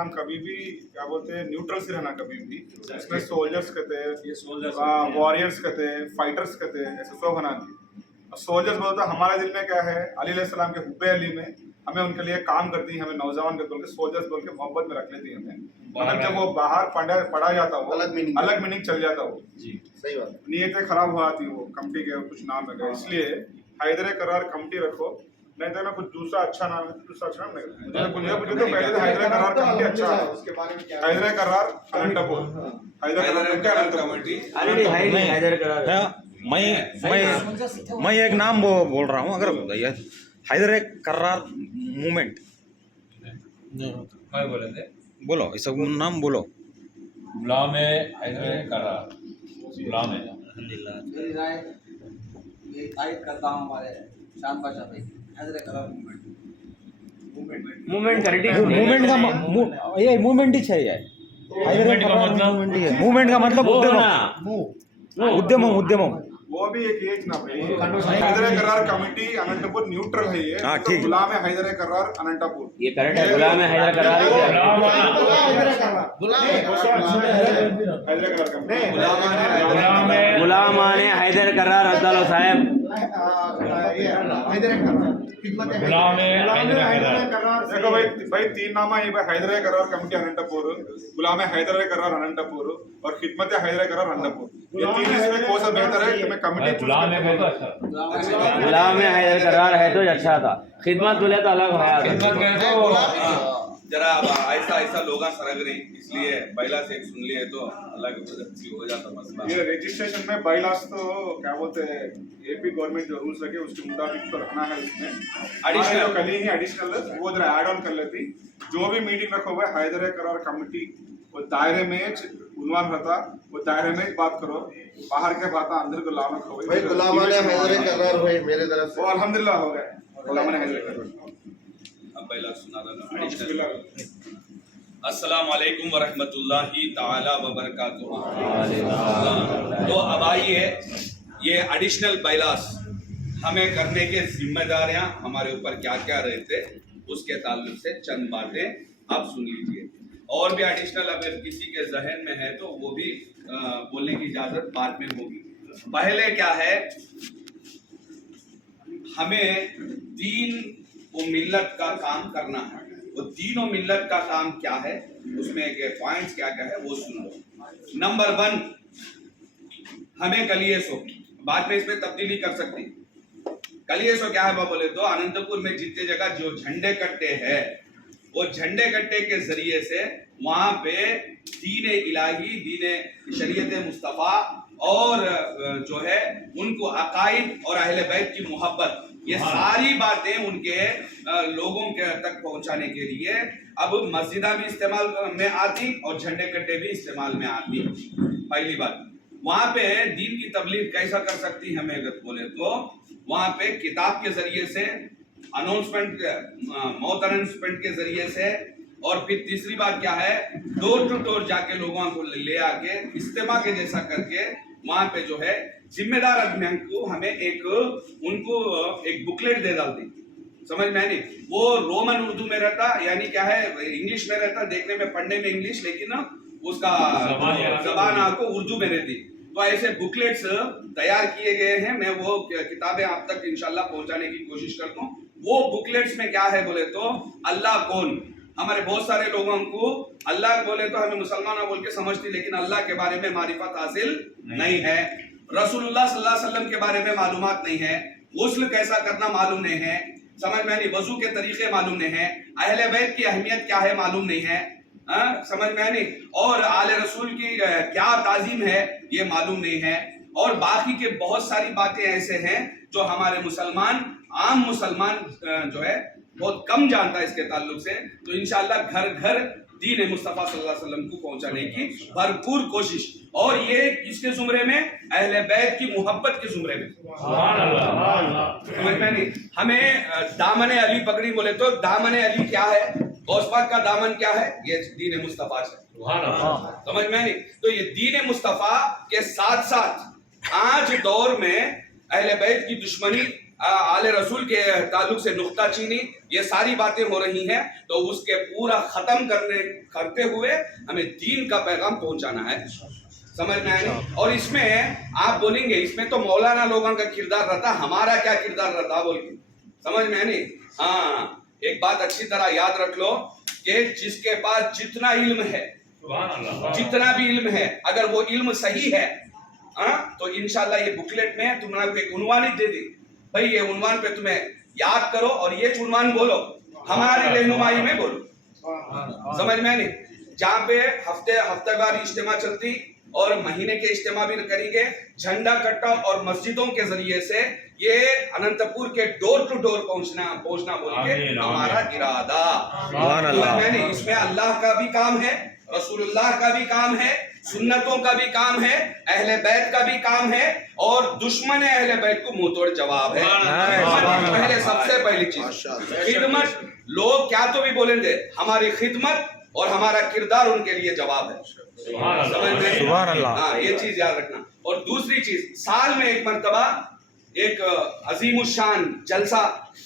नाम कभी भी क्या बोलते हैं न्यूट्रल से रहना कभी भी इसमें सोल्जर्स कहते हैं वॉरियर्स कहते हैं फाइटर्स कहते हैं ऐसे सब होना चाहिए। सोल्जर्स बोलते हैं हमारे दिल में क्या है अली अलैहिस्सलाम के हुब्बे अली में हमें उनके लिए काम करती है, हमें नौजवान के बोल के सोल्जर्स बोल के मोहब्बत में रख लेती है हमें, मतलब जब वो बाहर पढ़ा जाता हो अलग मीनिंग चल जाता हो जी सही बात, नीयतें खराब हो जाती वो कमिटी के कुछ नाम है, इसलिए हैदर करार कमिटी रखो, नहीं तो ना कुछ दूसरा अच्छा नाम है, दूसरा अच्छा नाम नहीं मुझे तो पहले तो हैदर करार कमिटी अच्छा है, उसके बारे में क्या हैदर करार अनंतपुर हैदर करार कमिटी हैदर करार मैं एक नाम बोल रहा हूँ, अगर हैदर करार मूवमेंट बोले थे बोलो, इसका नाम बोलो। गुलाम हैदर करार, गुलाम है मेरी राय ये तारीफ करता हूँ हमारे शान बादशाह भाई हैदर करार मूवमेंट का ये मूवमेंट ही चाहिए, हैदर करार मूवमेंट का मतलब उद्यम वो भी एक ना भाई, हैदर करार कमिटी अनंतपुर न्यूट्रल है ये, हाँ, तो ठीक। गुलाम है हैदर करार अनंतपुर, ये करेक्ट है, गुलाम है हैदर करार हैदर करार कमिटी गुलाम आने हैदर करार अब्दुल्ला साहब गुलाम हैदर करार। देखो भाई तीन नामा है हैदर करार कमिटी अनंतपुर, गुलाम हैदर करार अनंतपुर और खिदमत हैदर करार अनंतपुर, ये तीन इसमें कौन सा बेहतर है कि मैं कमिटी गुलाम है तो अच्छा, गुलाम में हैदर करार है तो अच्छा था, खिदमत बोले तो अलग खिदमत है। गए तो जरा ऐसा लोग सरग रही, इसलिए बैला से एक सुन लिए तो अलग हो जाता मसला। ये रजिस्ट्रेशन में बाइलास तो क्या बोलते हैं एपी गवर्नमेंट जो रूल्स रखे उसके मुताबिक तो रहना है, उसमें एडिशनल कल ही एडिशनल वो जरा ऐड ऑन कर लेती, जो भी मीटिंग रखो हुआ हैदर करार कमिटी वो दायरे में उन्वान रहता, वो दायरे में बात करो, बाहर के बात अंदर को लाना खो भाई गुलाम ने हैदर करार हुए मेरे तरफ वो अल्हम्दुलिल्लाह हो गए, गुलाम ने हैदर करार। अब बैला सुना रहा अस्सलाम वालेकुम वरहमतुल्लाहि ताला वबरकातुहू। तो अब आइए ये एडिशनल बैलास हमें करने के जिम्मेदारियां हमारे ऊपर क्या क्या रहते उसके ताल्लुक से चंद बातें आप सुन लीजिए, और भी एडिशनल अगर किसी के जहन में है तो वो भी बोलने की इजाजत बाद में होगी। पहले क्या है, हमें दीन वो मिल्लत का काम करना है, वो दीन और मिल्लत का काम क्या है उसमें के पॉइंट्स क्या क्या है वो सुनो। नंबर 1 हमें कलियसो, बाद में इसमें तब्दीली कर सकती, कलियसो क्या है बोले तो अनंतपुर में जितने जगह जो झंडे कट्टे हैं वो झंडे कट्टे के जरिए से वहां पे दीन इलाही, दीन शरीयत मुस्तफ़ा और जो है उनको अकाइद और अहले बैत की मोहब्बत, ये सारी बातें उनके लोगों के तक पहुंचाने के लिए अब मस्जिदा भी इस्तेमाल में आती और झंडे कट्टे भी इस्तेमाल में आती। पहली बात, वहां पे दीन की तबलीग कैसा कर सकती हमें अगर बोले तो वहां पे किताब के जरिए से, अनाउंसमेंट मौत अनाउंसमेंट के जरिए से, और फिर तीसरी बात क्या है, डोर टू डोर जाके लोगों को ले आके इस्तेमा के जैसा करके वहां पे जो है जिम्मेदार अभियान को हमें उनको एक बुकलेट दे डालती, समझ में नहीं, वो रोमन उर्दू में रहता, यानी क्या है इंग्लिश में रहता, देखने में पढ़ने में इंग्लिश लेकिन उसका जबान आपको उर्दू में रहती। तो ऐसे बुकलेट्स तैयार किए गए हैं, मैं वो किताबें आप तक इंशाल्लाह पहुंचाने की कोशिश करता हूँ। वो बुकलेट्स में क्या है बोले तो अल्लाह कौन, हमारे बहुत सारे लोगों को अल्लाह बोले तो हमें मुसलमान बोल के समझती, लेकिन अल्लाह के बारे में मारिफत हासिल नहीं है, रसूलुल्लाह सल्लल्लाहु अलैहि वसल्लम के बारे में मालूमात नहीं है, गुस्ल कैसा करना मालूम नहीं है, समझ में नहीं, वजू के तरीके मालूम नहीं है, अहले बैत की अहमियत क्या है मालूम नहीं है, समझ में नहीं, और आले रसूल की क्या ताजीम है ये मालूम नहीं है, और बाकी के बहुत सारी बातें ऐसे हैं जो हमारे मुसलमान, आम मुसलमान जो है बहुत कम जानता है इसके ताल्लुक से। तो इंशाअल्लाह घर घर दीन मुस्तफ़ा सल्लल्लाहु अलैहि वसल्लम को पहुंचाने की भरपूर कोशिश, और ये किसके जुमरे में, अहले बैत की मोहब्बत के जुमरे में। समझ में नहीं, हमें दामन अली पकड़ी बोले तो दामन अली क्या है, गौस पाक का दामन क्या है, ये दीन मुस्तफ़ा से, समझ में नहीं। तो ये दीन मुस्तफ़ा के साथ साथ आज दौर में अहले बैत की दुश्मनी, आले रसूल के ताल्लुक से नुक्ता चीनी, ये सारी बातें हो रही हैं, तो उसके पूरा खत्म करते हुए हमें दीन का पैगाम पहुंचाना है। समझ में आए नहीं? और इसमें आप बोलेंगे इसमें तो मौलाना लोगों का किरदार रहता, हमारा क्या किरदार रहता बोल के, समझ में आए नहीं? हाँ, एक बात अच्छी तरह याद रख लो कि जिसके पास जितना इल्म है, जितना भी इल्म है, अगर वो इल्म सही है, तो इंशाल्लाह ये बुकलेट में तुम्हारे एक उन्वान दे दी, भाई ये उन्वान पे तुम्हें याद करो और ये उन्वान बोलो, हमारी रहनुमाई में बोलो। समझ में नहीं? जहाँ पे हफ्तेवार इज्तिमा चलती और महीने के इज्तिमा भी करेंगे, झंडा कट्टा और मस्जिदों के जरिए से ये अनंतपुर के डोर टू डोर पहुंचना बोल के हमारा इरादा। मैंने इसमें अल्लाह का भी काम है, रसूलुल्लाह का भी काम है, सुन्नतों का भी काम है, अहले बैत का भी काम है, और दुश्मन अहले बैत को मुंह तोड़ जवाब है। पहले सबसे पहली चीज खिदमत, लोग क्या तो भी बोलेंगे, हमारी खिदमत और हमारा किरदार उनके लिए जवाब है। समझ में? सुभान अल्लाह। हाँ, ये चीज याद रखना। और दूसरी चीज, साल में एक मर्तबा एक अजीमुशान जलसा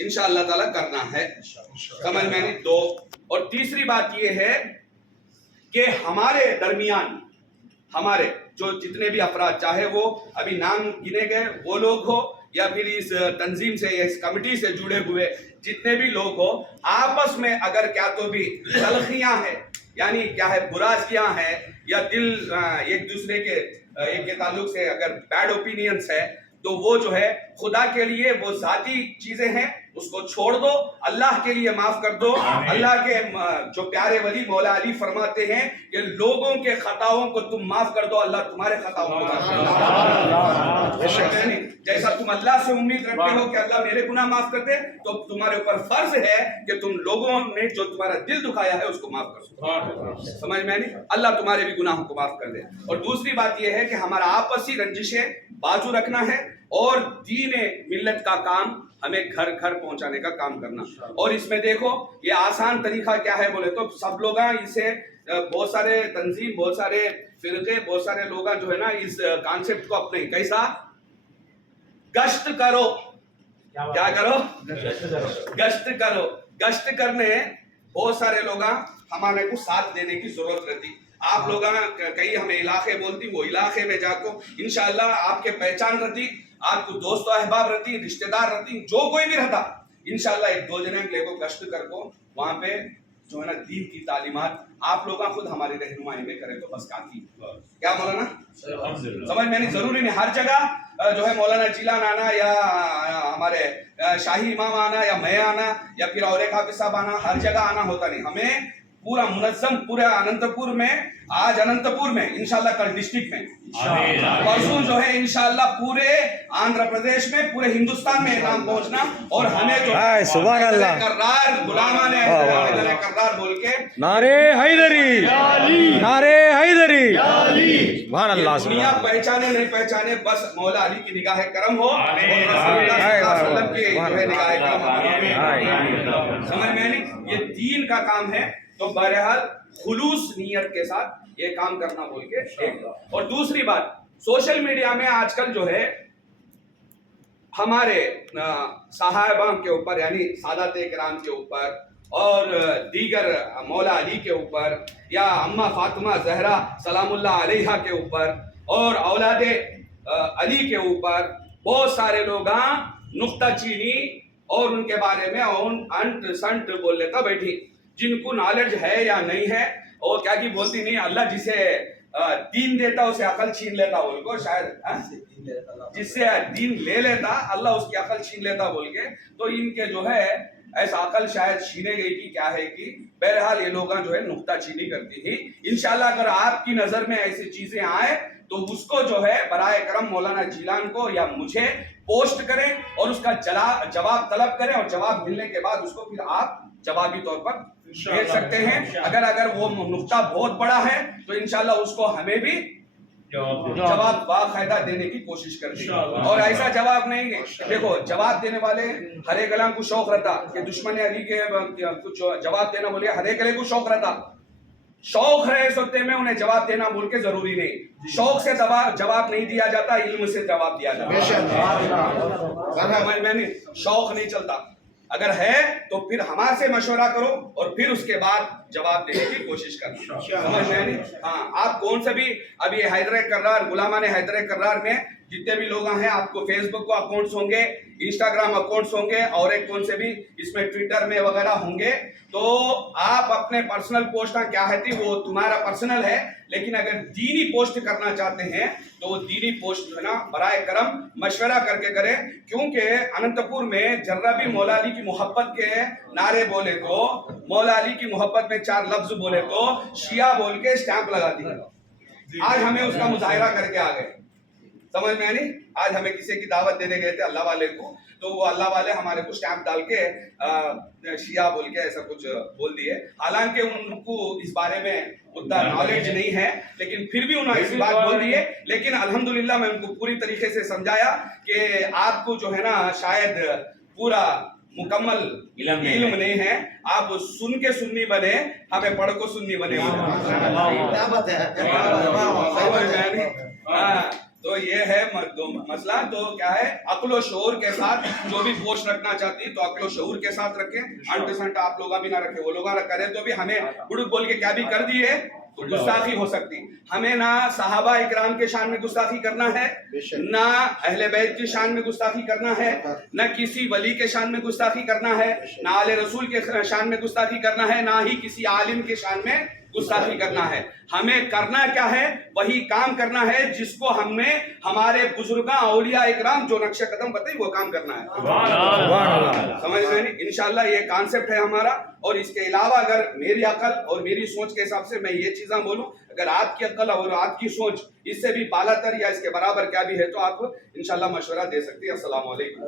इंशाअल्लाह ताला करना है। समझ में नहीं? दो। और तीसरी बात ये है कि हमारे दरमियान हमारे जो जितने भी अफराद, चाहे वो अभी नाम गिने गए वो लोग हो या फिर इस तंजीम से या इस कमिटी से जुड़े हुए जितने भी लोग हो, आपस में अगर क्या तो भी तलखियां हैं, यानी क्या है बुराइयां हैं या दिल एक दूसरे के ताल्लुक से अगर बैड ओपिनियंस है, तो वो जो है खुदा के लिए वो जाती चीजें हैं, उसको छोड़ दो, अल्लाह के लिए माफ कर दो। अल्लाह के जो प्यारे वली मौला अली फरमाते हैं कि लोगों के खताओं को तुम माफ कर दो, अल्लाह तुम्हारे खताओं को माफ कर दो। जैसा तुम अल्लाह से उम्मीद रखते हो कि अल्लाह मेरे गुनाह माफ कर दे, तो तुम्हारे ऊपर फर्ज है कि तुम लोगों ने जो तुम्हारा दिल दुखाया है उसको माफ कर दो। समझ में नहीं? अल्लाह तुम्हारे भी गुनाहों को माफ कर दे। और दूसरी बात यह है कि हमारा आपसी रंजिशें बाजू रखना है और दीन मिल्लत का काम हमें घर घर पहुंचाने का काम करना। और इसमें देखो ये आसान तरीका क्या है बोले तो, सब लोग इसे बहुत सारे तंजीम, बहुत सारे फिरके, बहुत सारे लोग जो है ना इस कॉन्सेप्ट को अपने कैसा गश्त करो, क्या करो, गश्त करो। गश्त करने बहुत सारे लोग हमारे को साथ देने की जरूरत रहती। आप लोग कई हमें इलाके बोलती, वो इलाके में जाको इंशाअल्लाह आपके पहचान रहती, आपको दोस्त अहबाब रहती, रिश्तेदार रहती, जो कोई भी रहता, इंशाअल्लाह एक दो जने लेको गश्त करको, वहां पे जो है ना दीन की तालीमात आप लोग खुद हमारी रहनुमाई में करें तो बस काफी। क्या मौलाना? समझ में नहीं? जरूरी नहीं हर जगह जो है मौलाना जिलान आना या हमारे शाही इमाम आना या मैं आना या फिर और एक हाफिज साहब आना, हर जगह आना होता नहीं। हमें पूरा मुनज्जम पूरे अनंतपुर में, आज अनंतपुर में इंशाल्लाह, कल डिस्ट्रिक्ट में, परसों जो है इंशाल्लाह पूरे आंध्र प्रदेश में, पूरे हिंदुस्तान में नाम पहुंचना। और हमें जो सुभान अल्लाह, कर्रार गुलामा ने कर्रार बोल के नारे हैदरी, नारे हैदरी, सुभान अल्लाह। दुनिया पहचाने नहीं पहचाने, बस मौला अली की निगाह करम हो और रसूलुल्लाह सल्लल्लाहु अलैहि वसल्लम की जो है निगाह करम। समझ में नहीं? ये दीन का काम है, तो बहरहाल खुलूस नियत के साथ ये काम करना बोल के एक। और दूसरी बात, सोशल मीडिया में आजकल जो है हमारे साहबां के ऊपर, यानी सादात किराम के ऊपर और दीगर मौला अली के ऊपर या अम्मा फातिमा जहरा सलामुल्लाह अलैहा के ऊपर और औलादे अली के ऊपर बहुत सारे लोग नुक्ता चीनी और उनके बारे में अंट संट बोल लेता बैठी, जिनको नॉलेज है या नहीं है, और क्या की बोलती नहीं, अल्लाह जिसे दीन देता उसे अकल छीन लेता बोल को, शायद जिससे दीन ले लेता अल्लाह उसकी अकल छीन लेता बोल के। तो इनके जो है ऐसा अकल शायद छीने गई कि क्या है कि बहरहाल ये लोग जो है नुक्ता चीनी करती ही। इंशाल्लाह अगर आपकी नजर में ऐसी चीजें आए तो उसको जो है बराए करम मौलाना जिलान को या मुझे पोस्ट करें और उसका जवाब तलब करें, और जवाब मिलने के बाद उसको फिर आप जवाबी तौर पर भेज सकते हैं। अगर वो नुक्ता बहुत बड़ा है तो इंशाल्लाह उसको हमें भी जवाब बाकायदा देने की कोशिश करते हैं। और ऐसा जवाब नहीं है, देखो जवाब देने वाले हरे गला को शौक रहता कि दुश्मन अली के कुछ जवाब देना बोलिए, हरे गले को शौक रहता, शौक है इस वक्त में उन्हें जवाब देना बोल के जरूरी नहीं, शौक से जवाब नहीं दिया जाता, इल्म से जवाब दिया जाता है। समझ में नहीं, शौक नहीं चलता। अगर है तो फिर हमारे से मशवरा करो और फिर उसके बाद जवाब देने की कोशिश करना। समझ में नहीं? हाँ, आप कौन से भी अभी हैदर कर्रार, गुलामान हैदर कर्रार में जितने भी लोग हैं, आपको फेसबुक को अकाउंट्स होंगे, इंस्टाग्राम अकाउंट्स होंगे और एक कौन से भी इसमें ट्विटर में वगैरह होंगे, तो आप अपने पर्सनल पोस्ट क्या है थी वो तुम्हारा पर्सनल है, लेकिन अगर दीनी पोस्ट करना चाहते हैं तो वो दीनी पोस्ट है ना बराए करम मशवरा करके करें, क्योंकि अनंतपुर में जर्रा भी मौला अली की मोहब्बत के नारे बोले तो, मौला अली की मोहब्बत में 4 लफ्ज बोले तो शिया बोल के स्टैंप लगा दी। आज हमें उसका मुजाहिरा करके आ गए। समझ में नहीं? आज हमें किसी की दावत देने गए थे अल्लाह वाले को, तो वो अल्लाह वाले हमारे को स्टैंप डाल के शिया बोल के ऐसा कुछ बोल दिए। हालांकि उनको इस बारे में उतना नॉलेज नहीं है, लेकिन फिर भी उन्होंने इस बात बोल दिए। लेकिन अल्हम्दुलिल्लाह मैं उनको पूरी तरीके से समझाया कि आपको जो है ना शायद पूरा मुकम्मल इल्म नहीं है, आप सुन के सुन्नी बने, हमें पढ़ को सुन्नी बने। तो ये है मसला। तो क्या है, अक्लो शऊर के साथ जो भी पोस्ट रखना चाहती है तो अक्लो शऊर के साथ रखें, अनपसंद आप लोग भी ना रखें, वो लोग ना करें तो भी हमें बुड़क बोल के क्या भी कर दिए तो गुस्ताखी हो सकती। हमें ना सहाबा इकराम के शान में गुस्ताखी करना है, ना अहले बैत की शान में गुस्ताखी करना है, ना किसी वली के शान में गुस्ताखी करना है, ना आले रसूल के शान में गुस्ताखी करना है, ना ही किसी आलिम के शान में गुस्ताखी करना है। हमें करना क्या है, वही काम करना है जिसको हमने हमारे बुजुर्ग औलिया इकराम जो नक्शे कदम बताई वो काम करना है। समझ में नहीं? इंशाल्लाह ये कॉन्सेप्ट है हमारा। और इसके अलावा अगर मेरी अकल और मेरी सोच के हिसाब से मैं ये चीज़ें बोलूं, अगर आपकी अकल और आपकी सोच इससे भी बालातर या इसके बराबर क्या भी है तो आप इंशाल्लाह मशवरा दे सकती है। अस्सलाम वालेकुम।